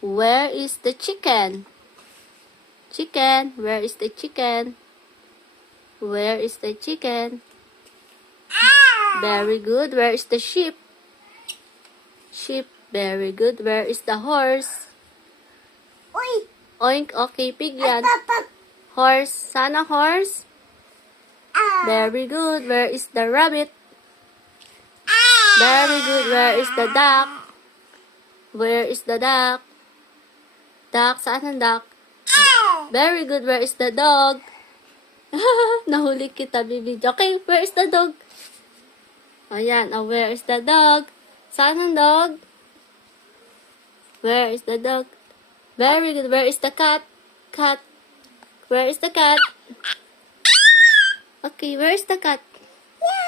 Where is the chicken? Chicken, where is the chicken? Where is the chicken? Very good. Where is the sheep? Sheep, very good. Where is the horse? Uy! Oink, okay, pig yan. Horse, sana horse? Very good. Where is the rabbit? Very good. Where is the duck? Where is the duck? Duck, saan ang duck? Very good. Where is the dog? Nahuli kita, bibidyo. Okay, where is the dog? Ayan, where is the dog? Saan ang dog? Where is the dog? Very good. Where is the cat? Cat. Where is the cat? Okay, where is the cat?